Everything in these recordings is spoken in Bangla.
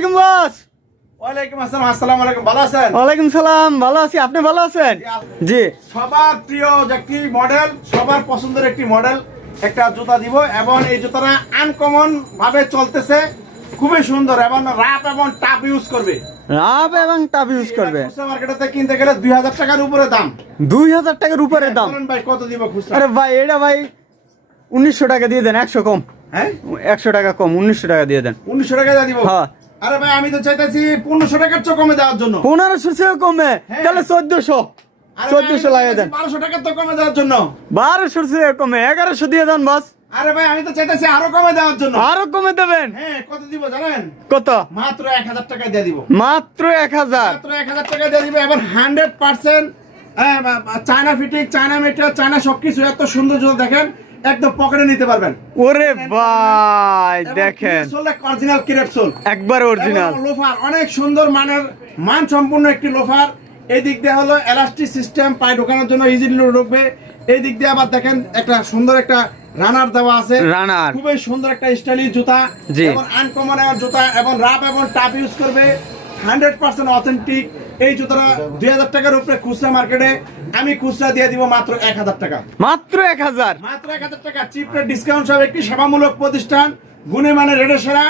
আলাইকুম বস। ওয়ালাইকুম আসসালাম। আসসালামু আলাইকুম। ভালো আছেন? ওয়ালাইকুম সালাম, ভালো আছি। আপনি ভালো আছেন? জি। সবার প্রিয় একটি মডেল, সবার পছন্দের একটি মডেল একটা জুতা দিব এবং এই জুতাটা আনকমন ভাবে চলতেছে, খুবই সুন্দর এবং রাপ এবং টাপ ইউজ করবে। রাপ এবং টাপ ইউজ করবে। খুচরা মার্কেটে কিনতে গেলে 2000 টাকার উপরে দাম। 2000 টাকার উপরে দাম। বলেন ভাই কত দিব খুচরা? আরে ভাই এটা ভাই 1900 টাকা দিয়ে দেন, 100 কম। হ্যাঁ 100 টাকা কম, 1900 টাকা দিয়ে দেন। 1900 টাকা দিয়ে দিব। হ্যাঁ। আরে ভাই আমি তো চাইতাছি 1500 টাকার চেয়ে কমে দেওয়ার জন্য। 1500 টাকা কমে? তাহলে 1400। 1400 লাগিয়ে দেন। 1200 টাকা তো কমে দেওয়ার জন্য। 1200 টাকা কমে 1100 দিয়ে দেন বস। আরে ভাই আমি তো চাইতাছি আরো কমে দেওয়ার জন্য। আরো কমে দেবেন? হ্যাঁ কত দিব জানেন? কত? মাত্র 1000 টাকা দিয়ে দিব। মাত্র 1000? মাত্র 1000 টাকা দিয়ে দিব। এবার 100% China fitting, China material, China সবকিছু, এত সুন্দর জুতো দেখেন, একদম পকেটে নিতে পারবেন। ওরে ভাই দেখেন, অরিজিনাল ক্রেপসোল, একবার অরিজিনাল লোফার, অনেক সুন্দর মানের, মান সম্পূর্ণ একটি লোফার। এই দিক দিয়ে হলো এলাস্টিক সিস্টেম, পায়ে ঢোকানোর জন্য ইজিলি ঢুকবে। এই দিক দিয়ে আবার দেখেন একটা সুন্দর একটা রানার দেওয়া আছে, রানার, খুবই সুন্দর একটা স্টাইলিশ জুতা এবং আনকমন জুতা এবং রাপ এবং টাপ ইউজ করবে, 100% অথেন্টিক। এই জুতাটা 2000 টাকার উপরে খুচরা মার্কেটে, আমি খুচরা দিয়ে দিব মাত্র 1000 টাকা। মাত্র 1000? মাত্র 1000 টাকা। চিপ রেট ডিসকাউন্ট সব একটি সেবামূলক প্রতিষ্ঠান, গুণে মানে রেটে সেরা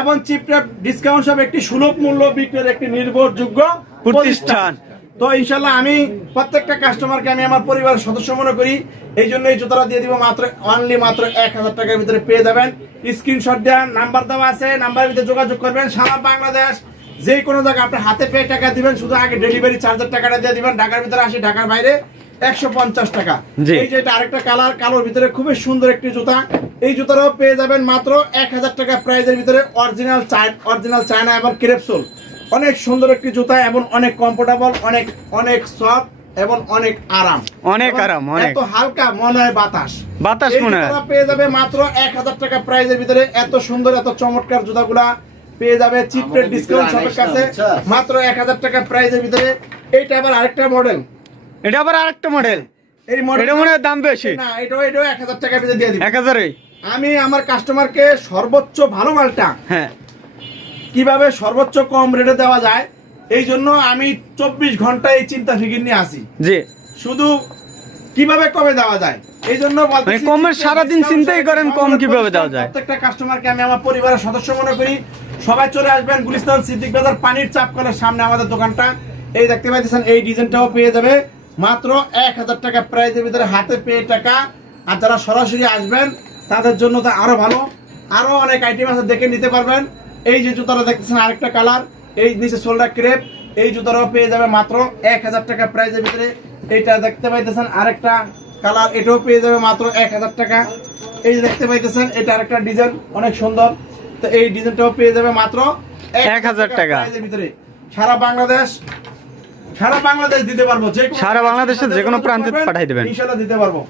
এবং চিপ রেট ডিসকাউন্ট সব একটি সুলভ মূল্য বিক্রির একটি নির্ভরযোগ্য প্রতিষ্ঠান। তো ইনশাল্লাহ আমি প্রত্যেকটা কাস্টমারকে আমি আমার পরিবারের সদস্য মনে করি, এই জন্য এই জুতাটা দিয়ে দিব মাত্র অনলি মাত্র 1000 টাকার ভিতরে পেয়ে যাবেন। স্ক্রিনশট দেন, নাম্বার দেওয়া আছে, নাম্বারের ভিতরে যোগাযোগ করবেন। সারা বাংলাদেশ যে কোনো জায়গায় আপনার হাতে পেয়ে টাকা দিবেন, শুধু আগে ডেলিভারি চার্জের টাকাটা দিয়ে দিবেন। ঢাকার ভিতরে 80, ঢাকার বাইরে 150 টাকা। এই যে এটা আরেকটা কালার, কালোর ভিতরে খুবই সুন্দর একটি জুতা। এই জুতাটাও পেয়ে যাবেন মাত্র 1000 টাকা প্রাইজের ভিতরে। অরিজিনাল চায়না এবং ক্রেপসোল, অনেক সুন্দর একটি জুতা এবং অনেক কমফোর্টেবল, অনেক সফট এবং অনেক আরাম, এত হালকা মনে হয় বাতাস মনে হয়। পেয়ে যাবে মাত্র 1000 টাকা প্রাইজের ভিতরে। এত সুন্দর এত চমৎকার জুতাগুলা পেয়ে যাবে চিপ রেট ডিসকাউন্ট সবার কাছে মাত্র 1000 টাকা প্রাইজের ভিতরে। এইটা আবার আরেকটা মডেল, এটা আবার আরেকটা মডেল। এই মডেলের মনে হয় দাম বেশি না? এটাও 1000 টাকা ভিতরে দিয়ে দিই। 1000-এই আমি আমার কাস্টমারকে সর্বোচ্চ ভালো মালটা কিভাবে সর্বোচ্চ কম রেটে দেওয়া যায়, এই জন্য আমি 24 ঘন্টা এই চিন্তা ফিকির নিয়ে আসি যে শুধু কিভাবে কমে দেওয়া যায়। এই জন্য কমের সারাদিন চিন্তাই করেন কম কিভাবে দেওয়া যায়। প্রত্যেকটা কাস্টমারকে আমি আমার পরিবারের সদস্য মনে করি। সবাই চলে আসবেন গুলিস্তান সিদ্দিক বাজার পানির চাপ কলের সামনে আমাদের দোকানটা। এই দেখতে পাচ্ছেন, এই ডিজাইনটাও পেয়ে যাবে মাত্র 1000 টাকা প্রাইজের ভিতরে, হাতে পেয়ে টাকা। আর যারা সরাসরি আসবেন তাদের জন্য তো আরো ভালো, আরো অনেক আইটেম আছে, দেখে নিতে পারবেন। এই যে জুতাটা দেখতেছেন আরেকটা কালার, এই নিচে শোল্ডার ক্রেপ, এই জুতাটাও পেয়ে যাবে মাত্র 1000 টাকা প্রাইজের ভিতরে। এইটা দেখতে পাইতেছেন আরেকটা কালার, এটাও পেয়ে যাবে মাত্র 1000 টাকা। এই যে দেখতে পাইতেছেন এটা আরেকটা ডিজাইন, অনেক সুন্দর। তো এই ডিজাইনটাও পেয়ে যাবে মাত্র 1000 টাকা প্রাইজের ভিতরে। সারা বাংলাদেশ দিতে পারবো, সারা বাংলাদেশের যে কোনো প্রান্তে পাঠাই দেবেন, ইনশাআল্লাহ দিতে পারবো।